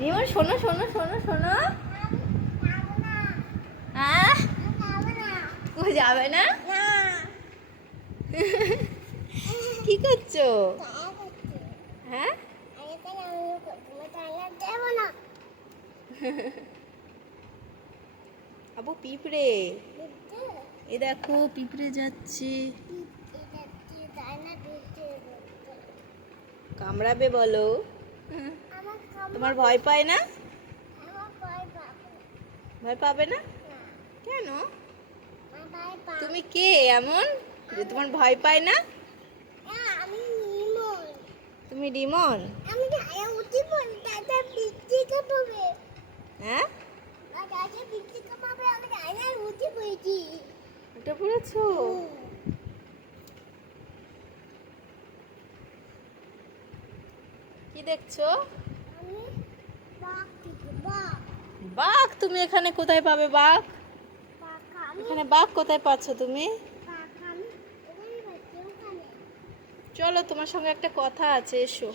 রিমন শোনো শোনো শোনো শোনো। ও যাবে না? কি করছ? হ্যাঁ? আবু পিঁপড়ে। এ দেখো, পিঁপড়ে যাচ্ছে। কামড়াবে বলো। তোমার ভয় পায় না? ভয় পাবে না? কেন? তুমি কে? এমন? যে তোমার ভয় পায় না? আমি তুমি রিমন? হ্যাঁ? ওটা পড়েছো। কি দেখছ? বাঘ তুমি এখানে কোথায় পাবে বাঘ? এখানে বাঘ কোথায় পাচ্ছ তুমি? চলো তোমার সঙ্গে একটা কথা আছে এসো।